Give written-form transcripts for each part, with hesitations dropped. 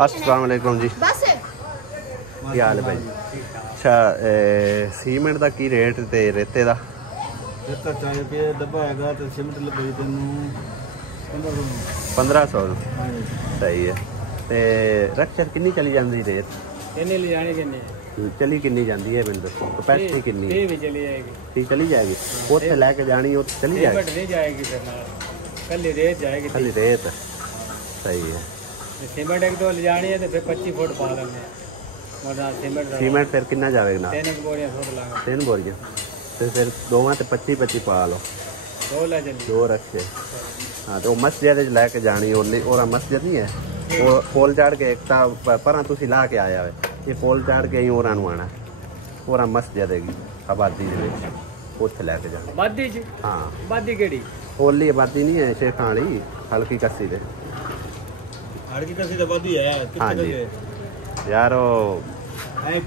अस्सलाम वालेकुम जी, ਕੀ ਹਾਲ ਹੈ ਭਾਈ? ਅੱਛਾ, ਸੀਮੈਂਟ ਦਾ ਕੀ ਰੇਟ ਤੇ ਰੇਤੇ ਦਾ? ਰੇਤਾ 4 ਰੁਪਏ ਡੱਬਾ ਹੈਗਾ ਤੇ ਸੀਮੈਂਟ ਲੱਗੀ ਤੈਨੂੰ 1500। ਸਹੀ ਹੈ। ਤੇ ਰਕਸ਼ਰ ਕਿੰਨੀ ਚਲੀ ਜਾਂਦੀ ਰੇਤ? ਕਿੰਨੇ ਲੈ ਜਾਣੇ ਕਿੰਨੇ ਚਲੀ ਕਿੰਨੀ ਜਾਂਦੀ ਹੈ ਮੈਨੂੰ ਦੱਸੋ, ਕਪੈਸਿਟੀ ਕਿੰਨੀ? 30 ਵੀ ਚਲੀ ਜਾਏਗੀ। 30 ਚਲੀ ਜਾਏਗੀ। ਉੱਥੇ ਲੈ ਕੇ ਜਾਣੀ ਉੱਥੇ ਚਲੀ ਜਾਏਗੀ? ਸੀਮੈਂਟ ਨਹੀਂ ਜਾਏਗੀ ਸਰ, ਨਾਲ ਕੱਲੀ ਰੇਤ ਜਾਏਗੀ। ਖਾਲੀ ਰੇਤ? ਸਹੀ ਹੈ। सीमेंट एक दो ले जानी है तो फिर 25 फुट पा लेंगे। सीमेंट फिर कितना जाएगा? 3 बोरियां फुट लाएंगे। 3 बोरियां तो फिर दोवां ते 25 पा लो। दो रखे। हाँ तो मस्जिद लैके जानी और मस्जिद नहीं है वो पोल चाड़ के एक पर तुसी ला के आया है, ये पोल चाड़ के ही और आना और मस्जिद हैगी आबादी उत्थे लैके जाना। आबादी? हाँ आबादी केड़ी? ओली आबादी नहीं है, शेखां वाली हल्की कस्सी दे। हाँ जी यार,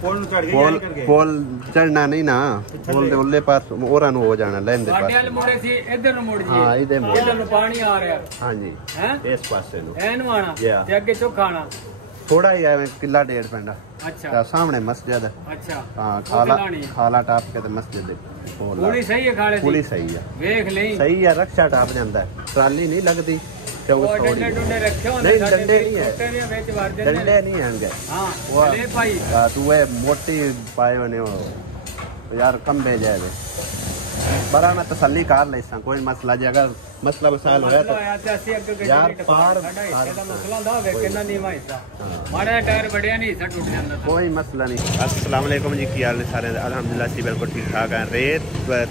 पोल चढ़ना नहीं ना, पोल दे उल्ले पास ओरा नु हो जाना लेंदे पास। साडे मुड़े सी इधर नु मुड़ जी। हां इधर मुड़, इधर नु पानी आ रहा। हां जी, हैं इस पासे नु एनु आना ते अगे चोखा आना थोड़ा ही है, किला 1.5 पिंडा। अच्छा, तो सामने मस्जिद। अच्छा हां, खाला टाप के ते मस्जिद पूरी सही है, खाले पूरी सही है। देख ले सही है, रक्षा टाप जांदा है, ट्राली नहीं लगदी। डंडे डंडे रखे होंगे, डंडे नहीं है, डंडे नहीं होंगे। हां वो ले भाई तू ये मोटी पाए होने हो यार, कम भेज जाएगा बड़ा मैं तसल्ली कर ले, कोई मसला जी अगर मसला मसाल होया तो यार पार मसला दा वे कितना नीवा हिस्सा माड़ा टायर बढ़िया नहीं हिस्सा टूट जांदा, कोई मसला नहीं। अस्सलाम वालेकुम जी, की हाल है सारे? अल्हम्दुलिल्लाह सी बिल्कुल ठीक ठाक है। रेत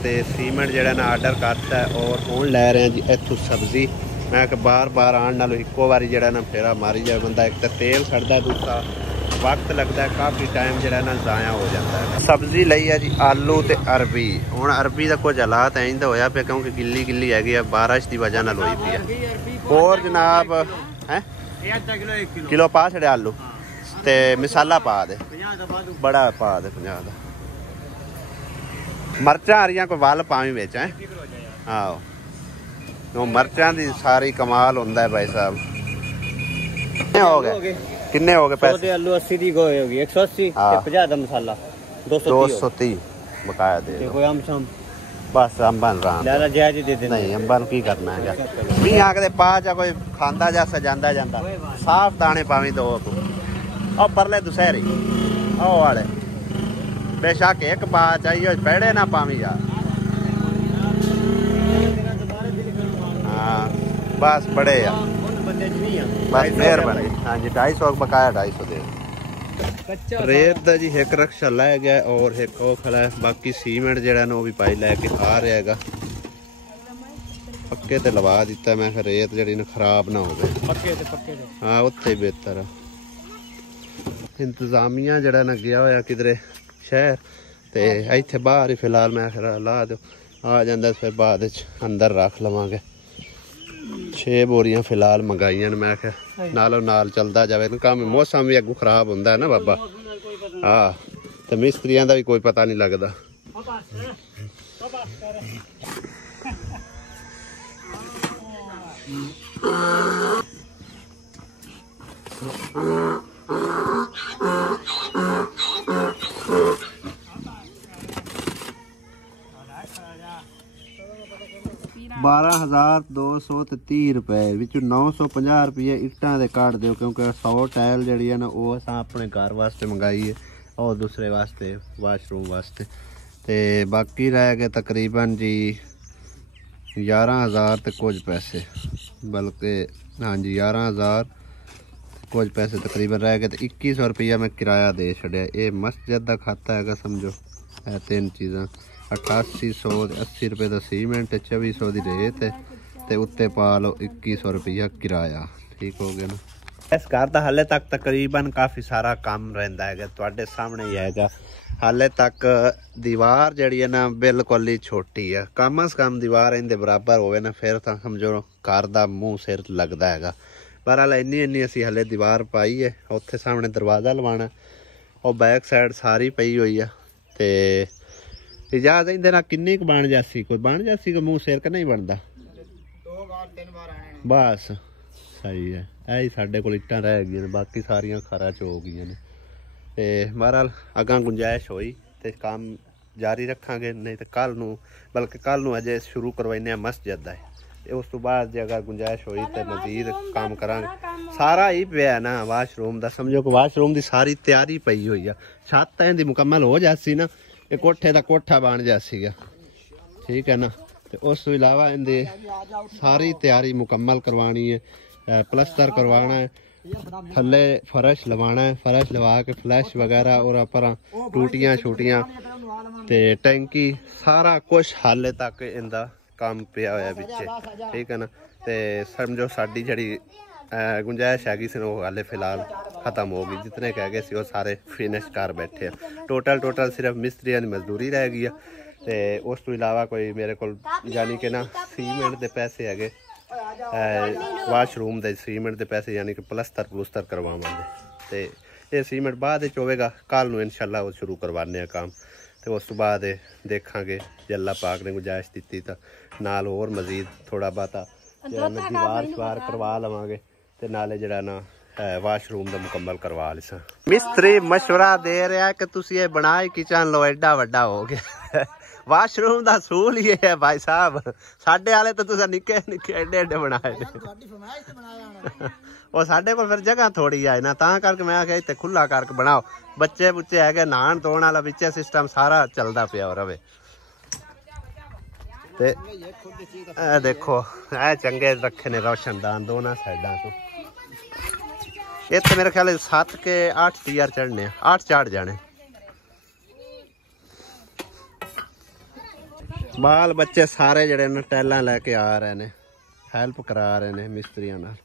ते सीमेंट जेड़ा ना आर्डर करता है और हुण लै रहे हैं जी इत्थों सब्जी। मैं कि बार बार आने नालों इक्को बारी जेड़ा ना फेरा मारी जाए बंदा, एक तो तेल खड़दा, दूसरा वक्त लगता है, काफ़ी टाइम जेड़ा ना ज़ाया हो जाता है। सब्जी लई है जी आलू ते अरबी। हुण अरबी का कुछ हालात इंज दा होया पे क्योंकि गिल्ली गिल्ली हैगी है, बारिश की वजह नाल होई पई है। और जनाब हैं किलो पा छड़े आलू ते मसाला पा दे, बड़ा पा दे 50 दा। मर्चां हरियां कोई वल पावी विच है। आओ तो मर्चां दी सारी कमाल होंदा है भाई साहब। किन्ने हो गए पैसे? आलू 80 दी गोए होगी, 180 ते 50 दा मसाला 230 बकाया दे। कोई आम शाम बस अंबन राम ज्यादा जायज दे दे। नहीं अंबन की करना है मी आखदे पा जा कोई खांदा जा सजांदा जांदा, साफ दाने पावी दो तू। और परले दुसहरी ओ वाले बेशक एक पा चाहिए, पेड़े ना पावी यार। हाँ बस बड़े यार, बस मेहरबानी। हाँ जी 250 बकाया 250 दे। रेत का जी एक रक्षा लै गया और एक वो खड़ा है, बाकी सीमेंट जेड़ा ना वो भी पाई लैके आ रहा है। पक्के ते लवा दिता मैं, फिर रेत जेड़ी ना खराब ना हो। हाँ उत्थे ही बेहतर है। इंतजामिया जेड़ा ना गया होया किधरे शहर ते इत्थे बाहर ही फिलहाल मैं फिर ला दो आ जांदा, फिर बाद अंदर रख लवांगे। 6 बोरियां फिलहाल मंगाइयां ने, मैं क्या नालों नाल चलता जाए काम। मौसम भी अगू खराब होंदा है ना बाबा। हाँ तो मिस्त्रियां दा भी कोई पता नहीं लगता। 12,230 रुपए विच 950 रुपये इट्टां दे काट दो, क्योंकि 100 टाइल जी है ना वो अस अपने घर वास्ते मंगाई है और दूसरे वास्ते वाशरूम वास्ते। तो बाकी रह गए तकरीबन जी 11,000 ते कुछ पैसे, बल्कि हाँ जी 11,000 कुछ पैसे तकरीबन रह गए। तो 2100 रुपया मैं किराया दे छड़िया। ये मस्जिद का खाता है समझो, है 3 चीज़ां। 8880 रुपये का सीमेंट, 2400 की रेत ते उत्ते पा लो 2100 रुपया किराया। ठीक हो गया ना। इस घर का हाले तक तकरीबन काफ़ी सारा काम रहिंदा है, तुहाडे सामने ही है। हाले तक दीवार जड़ी है ना बिल्कुल ही छोटी है, कम से कम दीवार इनके बराबर होवे ना फिर तो समझो घर का मूँह सिर लगता है। पर हाल इन्नी असी हाले दीवार पाई है। उत्थे सामने दरवाज़ा लवाना और बैक साइड सारी पई हुई है। तो इजाज़त इहदे नाल किन्नी क बन जासी, कोई बन जासी, कोई मूँह सिर क नहीं बनता। बस सही है। यही साढ़े को इट्टां रह गई ने, बाकी सारियां खरा च हो गई ने। ते बहरहाल अगां गुंजाइश होई ते काम जारी रखांगे, नहीं तो कल नूं, बल्कि कल नूं अजे शुरू करवाइने आ मस्जिद दा। ते उस तो बाद जे अगर गुंजाइश होई तो मजीद काम करांगे। सारा ही पिया ना वाशरूम दा, समझो कि वाशरूम दी सारी तैयारी पई हुई है। छत इहदी मुकम्मल हो जासी ना, ये कोठे दा कोठा बन जासीगा, ठीक है ना। ते उस तो इलावा इहदी सारी तैयारी मुकम्मल करवानी है, प्लस्तर करवाना है, थल्ले फर्श लवाना है, फर्श लवा के फ्लैश वगैरह और अपना टूटियां छूटियां ते टैंकी सारा कुछ हाले तक इनका काम पिया होया बिच्चे, ठीक है ना। ते समझो साडी जड़ी गुंजाइश हैगी सी वो हाले फिलहाल खत्म हो गई। जितने कह गए सी वो सारे फिनिश कर बैठे। टोटल सिर्फ मिस्त्रियों की मजदूरी रह गई है। ते उस तो इलावा कोई मेरे को यानी कि ना सीमेंट के पैसे है, वाशरूम के सीमेंट के पैसे, यानी कि प्लस्तर करवावांगे। ते ये सीमेंट बाद होगा, कल नूं इंशाल्लाह वो शुरू करवाने काम। तो उस तो बाद देखांगे जे अल्लाह पाक ने गुंजाइश दी तो नाल होर मजीद थोड़ा बहुता दीवार शवार करवा लवांगे, ते नाले जड़ा ना वाशरूम का मुकम्मल करवा लिसा। मिस्त्री मशवरा दे रहा है कि तुसी ये बनाए किचन लो, एडा वड्डा हो गया। वाशरूम का असूल ही है भाई साहब, साडे वाले तो तुसा निक्के निक्के एडे एडे बनाए वो साडे को फिर जगह थोड़ी है ना, तां करके मैं आख्या इत्थे खुला करके बनाओ। बच्चे बुच्चे है नहान धोने वाला बिच्चे सिस्टम सारा चलता पिया रवे। ते देखो ए चंगे रखे ने रोशनदान दोनों साइडा तो। इतने मेरे ख्याल 7 के 8 टीआर चढ़ने, 8 चढ़ जाने। बाल बच्चे सारे जड़े ने टैलां लैके आ रहे ने, हेल्प करा रहे ने मिस्त्रियों नाल।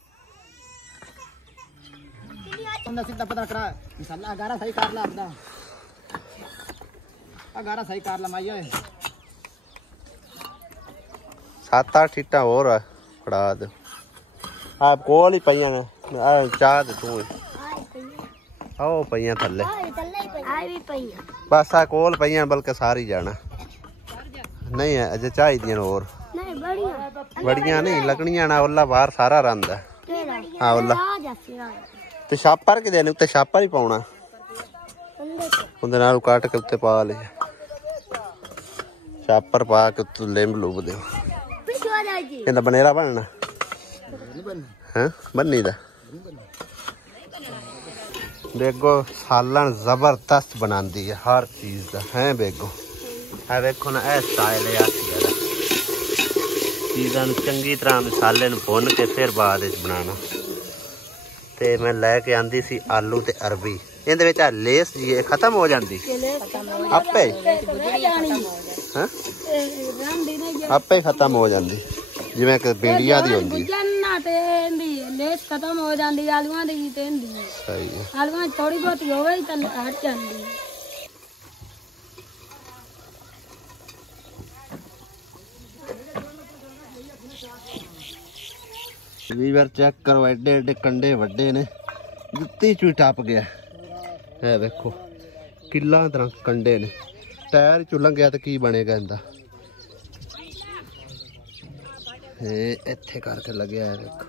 सीधा पता करा इंशाल्लाह अगारा सही कर ला, अपना अगारा सही कर ला माइयो। 7-8 इट्टा और फड़ा दो, आप कोल ही पईयां ने, चाह दे तू आओ पईयां थल्ले बस आ कोल पईयां, बल्कि सारी जाना नहीं है अजे चाहिए और बड़ियां नहीं लगनियां ना। ओला बाहर सारा रंद है। हाँ ओला ते छापर के देने उत्ते छापर ही पाउना, उंदे नाल काट के उत्ते पा ले, छापर पा के उत्ते लिंब लुब दे। कहंदा बनेरा बनना हैं, बन्नी दा बेगो सालन जबरदस्त बनांदी है हर चीज दा है बेगो। है देखो ना ए स्टाइल है चीज़ां चंगी तरह मसाले भुन के फिर बाद बनाना। ते मैं लैके आंदी सी आलू ते अरबी, इहदे विच लेस जी खत्म हो जाती आपे, आपे खत्म हो जाती जिवें कि बीड़िया दी होंदी लेस खत्म हो जाती आलूआं दी ते हिंदी। सही है, आलूआं थोड़ी बहुत होवे तां हट जांदी। वीवर चेक करो एडे एडे कंडे वड्डे ने, जुत्ती चू टप गया है। देखो किला तरह कंडे ने, टायर चू लंघिया तो की बनेगा इंदा। इत्थे करके लग्या है, देखो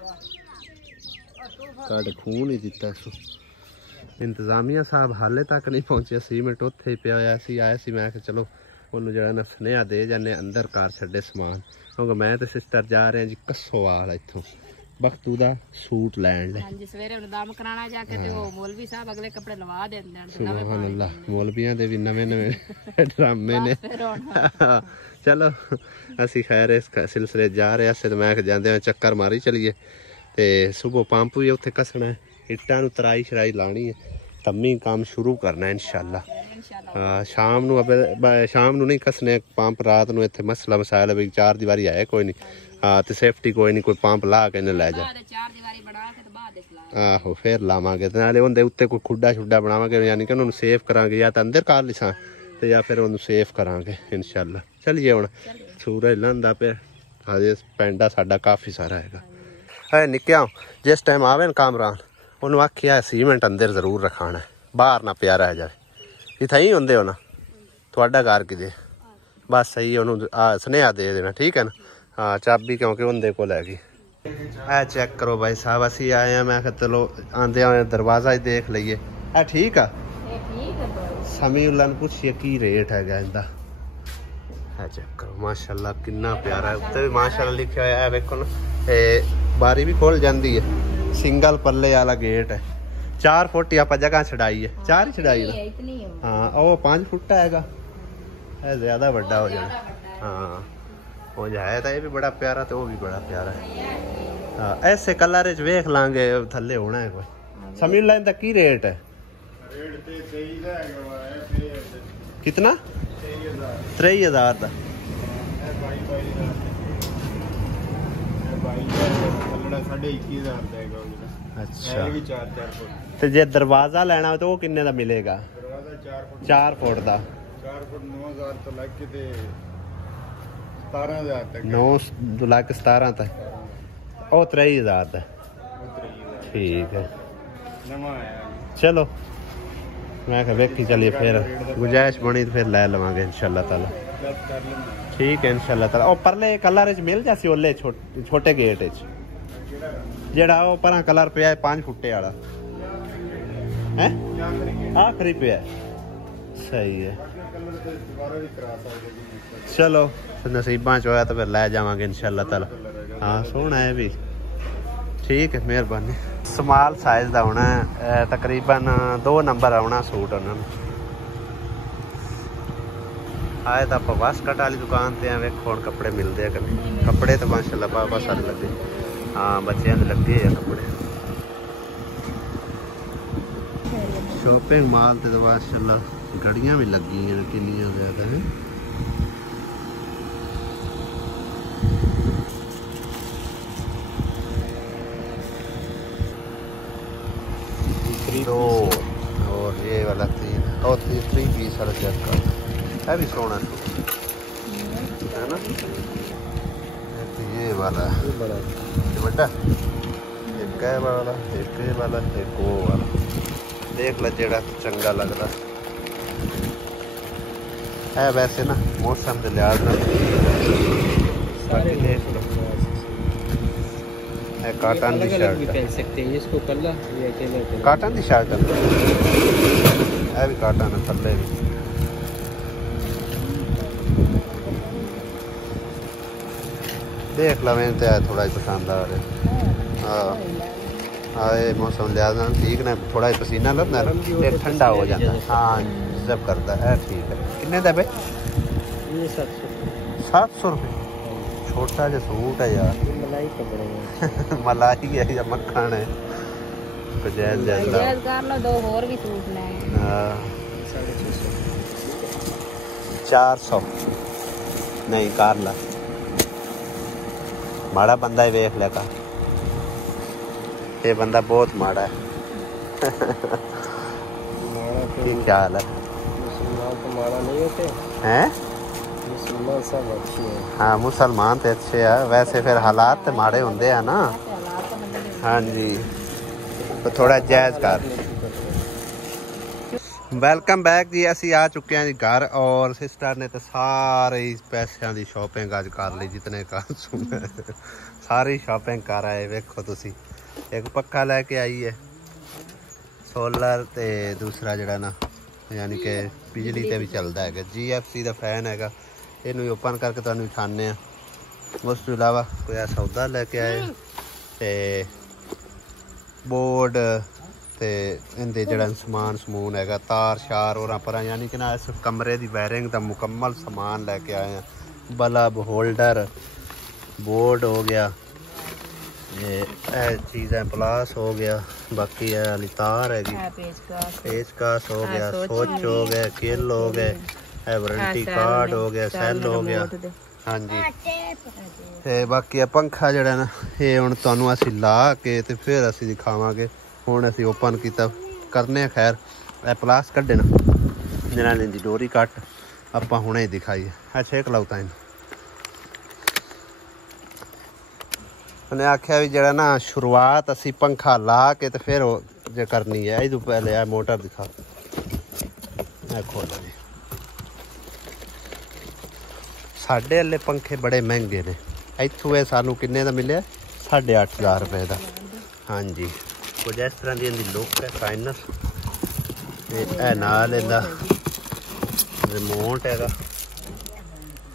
काट खून ही दिता इसो। इंतजामिया साहब हाले तक नहीं पहुंचे, सीमेंट उत्थे ही पिया होया सी। आया सी मैं कि चलो उन्होंने जरा ना सुनेहा दे जाने अंदर कार छड्डे समान, क्योंकि मैं तो सिस्टर जा रहे हैं जी कसोवाल इत्थों बख्तू दा सूट लैन ले। हां जी सवेरे उदाम कराना जाके ते वो मौलवी साहब अगले कपड़े लवा देंदे हैं। सुभान अल्लाह, मौलवियां दे भी नवे नवे ड्रामे ने। चलो असी खैर इस सिलसिले जा रहे हैं, तो मैं जांदे चक्कर मारी चलीए। ते सुबह पंप भी उत्थे कसना है, इट्टां नूं तराई शराई लानी है, तम्मी काम शुरू करना है इंशाल्लाह। शाम नूं शाम नूं नहीं कसने पंप, रात नूं इत्थे मसला मसाइल भी चार दीवारी है कोई नहीं। हाँ तो सेफ्टी कोई नहीं, कोई पंप ला के लै जा। आहो फिर लावांगे, नाले उहदे उत्ते कोई खुड्डा शुड्डा बनावांगे, यानी कि उन्होंने सेफ करांगे, या तो अंदर कर लिसां ते या फिर उन्होंने सेफ करांगे इंशाल्लाह। चलिए हुण सूरज लंघदा पिया, हजे पेंडा साडा काफ़ी सारा हैगा। निक्किया जिस टाइम आवे ना कामरान, उन्होंने आखिया सीमेंट अंदर जरूर रखाना है, बाहर ना पिया रह जाए। इत्थे ही हुंदे हो ना तुहाडा घर किते, बस सही उन्होंने सुनेहा दे देना, ठीक है ना। हाँ चाबी क्योंकि उनके कोल हैगी, ਇਹ ਚੈੱਕ ਕਰੋ ਭਾਈ ਸਾਹਿਬ, ਅਸੀਂ ਆਏ ਆ, ਮੈਂ ਕਿਹਾ ਚਲੋ ਆਂਦੇ ਆਏ ਦਰਵਾਜ਼ਾ ਹੀ ਦੇਖ ਲਈਏ। ਇਹ ਠੀਕ ਆ, ਇਹ ਠੀਕ ਹੈ ਭਾਈ। ਸਮੀਉल्ला ਨੂੰ ਪੁੱਛੀਏ ਕੀ ਰੇਟ ਹੈਗਾ ਇਹਦਾ। ਇਹ ਚੈੱਕ ਕਰੋ ਮਾਸ਼ਾਅੱਲਾ ਕਿੰਨਾ ਪਿਆਰਾ ਹੈ, ਉੱਤੇ ਵੀ ਮਾਸ਼ਾਅੱਲਾ ਲਿਖਿਆ ਹੋਇਆ ਹੈ ਵੇਖੋ ਨਾ। ਇਹ ਬਾਰੀ ਵੀ ਖੋਲ ਜਾਂਦੀ ਹੈ, ਸਿੰਗਲ ਪੱਲੇ ਵਾਲਾ ਗੇਟ ਹੈ। 4 ਫੁੱਟ ਆਪਾਂ ਜਗ੍ਹਾ ਛਡਾਈ ਹੈ, 4 ਹੀ ਛਡਾਈ ਹੈ। ਇਤਨੀ ਹੈ ਹਾਂ ਉਹ 5 ਫੁੱਟ ਹੈਗਾ, ਇਹ ਜ਼ਿਆਦਾ ਵੱਡਾ ਹੋ ਜਾਣਾ। हाँ वो है तो ये भी बड़ा प्यारा, तो वो भी बड़ा प्यारा है। हाँ ऐसे कलर वेख लांगे थले होना है कोई। समझ ला की रेट है? कितना? 23,000 का। अच्छा तो जे दरवाजा लेना हो तो वो किन्ने का मिलेगा? 4 फुट का। 4 फुट 9,000 तो लग के 17,000 तक। 9 लाख 17 तक। और 23,000 तक। ठीक है चलो मैं वेखी चलिए, फिर गुंजाइश बनी तो फिर लै लवांगे इंशाल्लाह ताला। ठीक है इंशाल्लाह ताला। और परले कलर मिल जासी ओले छोटे गेट जेड़ा वो पर कलर पे है 5 फुटे वाला है, आखिरी पे है। सही है चलो नसीबा च होया तो फिर लै जावांगे इंशाल्लाह ताला। हाँ सोहना है भी। ठीक है मेहरबानी। स्मॉल साइज का होना है, तकरीबन 2 नंबर आना सूट उन्होंने। आए तो आप बस कट वाली दुकान से वेखो हुण कपड़े मिलते हैं कि नहीं। कपड़े तो माशाल्लाह बाबा सारे लगे। हाँ बच्चों के लगे है कपड़े। शॉपिंग माल तो माशाल्लाह घड़ियां भी लगी हैं कितनी ज्यादा है। दो और ये वाला 3 और 3 पीस वाला चेक कर, है भी सोना है ना। ये वाला ये बड़ा एक है वाला, एक ये वाला, एक वो वाला। देख लो जेड़ा चंगा लगता है वैसे ना मौसम के लिहाज ना। देख लो कॉटन की शर्ट पहन सकते हैं इसको, कलर ये अकेले कॉटन की शर्ट है भी कॉटन है थल्ले भी। देख लो मैंने तो थोड़ा ही पसंद आ रहा। हाँ हाँ ये मौसम लिहाज ना ठीक ना, थोड़ा ही पसीना लगता है, ठंडा हो जाता है। हाँ जब करता है ठीक है। कितने का भाई? ये 700 700 रुपये। छोटा जो सूट है यार, मलाई कपड़े मलाई है या मक्खन है तो जैज जैज कर लो। 2 और भी सूट ले। 400 नहीं कार ला, माड़ा बंदा ही वेख लेगा। ये बंदा बहुत माड़ा है। क्या ख्याल है? मुसलमान तो माड़ा नहीं होते हैं? मुसलमान सब अच्छे हैं। हाँ मुसलमान तो अच्छे हैं, वैसे फिर हालात तो माड़े होंगे है ना। हाँ जी तो थोड़ा जायज़ कर। वेलकम बैक जी। असी आ चुके हैं जी घर, और सिस्टर ने तो सारे पैसों की शॉपिंग अज कर ली, जितने कर सारी शॉपिंग कर आए। वेखो तुसी एक पक्का लैके आई है सोलर, ते दूसरा जड़ा ना यानी कि बिजली ते भी चलता है। GFC का फैन है, इनू ओपन करके तुहानू दिखाने। उस तो इलावा कोई सौदा लैके आए ते बोर्ड ते इनके जड़ा समान समून है, तार शार और पर यानी कि ना इस कमरे की वायरिंग का मुकम्मल समान लैके आए हैं। बल्ब होल्डर बोर्ड हो गया, ये चीज़ें प्लास हो गया, बाकी है वाली तार हैगी, पेचकस हो गया, सोच हो गया, किल हो गए, वारंटी कार्ड हो गया, सेल हो गया। हाँ जी ते बाकी पंखा जड़ा ना ये हुण तुहानू असीं ला के ते फिर असीं दिखावांगे। हुण असीं ओपन कीता करने। खैर ए प्लास कड्डे ना जिन्हां ने दी डोरी कट आपां हुणे ही दिखाई। अच्छा एक लाउता इन उन्हें आख्या भी जरा ना शुरुआत असी पंखा ला के तो फिर जो करनी है। इदू पहले आ मोटर दिखा खोल जी। साढ़े वाले पंखे बड़े महंगे ने। इत्थों ये सानू किन्ने दा मिले? 8,500 रुपए का। हाँ जी, कुछ इस तरह की इनकी लुक है फाइनल। ते नाल इहदा रिमोट हैगा,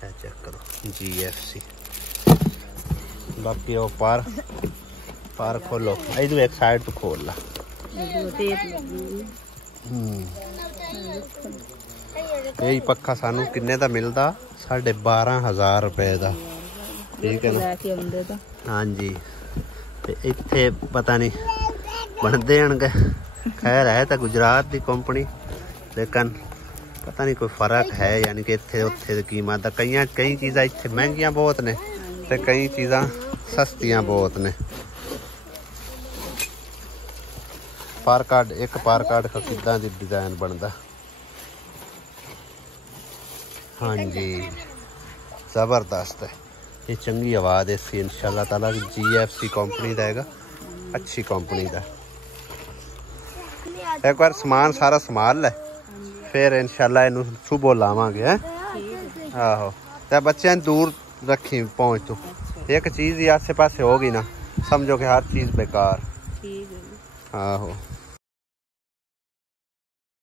चेक करो GFC। बाकी वो पार खोलो, इधर एक साइड तो खोल ला। यही पक्का सानू किन्ने दा मिलता? 12,500 रुपए का। ठीक है ना? हाँ जी, इत्थे पता नहीं बनते होंगे। खैर है तो गुजरात की कंपनी, लेकिन पता नहीं कोई फर्क है, यानी कि इत्थे उत्थे कीमत दा कई चीज़ां इत्थे महंगियां बहुत ने ते कई चीज़ां सस्तियां बहुत ने। पार कार्ड का किदां दी डिजाइन बनता। हाँ जी, जबरदस्त है। ये चंगी आवाज़ है इंशाल्लाह ताला। GFC कंपनी का है, अच्छी कंपनी का। एक बार समान सारा संभाल ले, फिर इंशाल्लाह इनू सुबह लावांगे हैं। आहो, ते बच्चे दूर रखी पहुँच तू। एक चीज़ ही आसे पासे होगी ना, समझो कि हर चीज़ बेकार। आहो।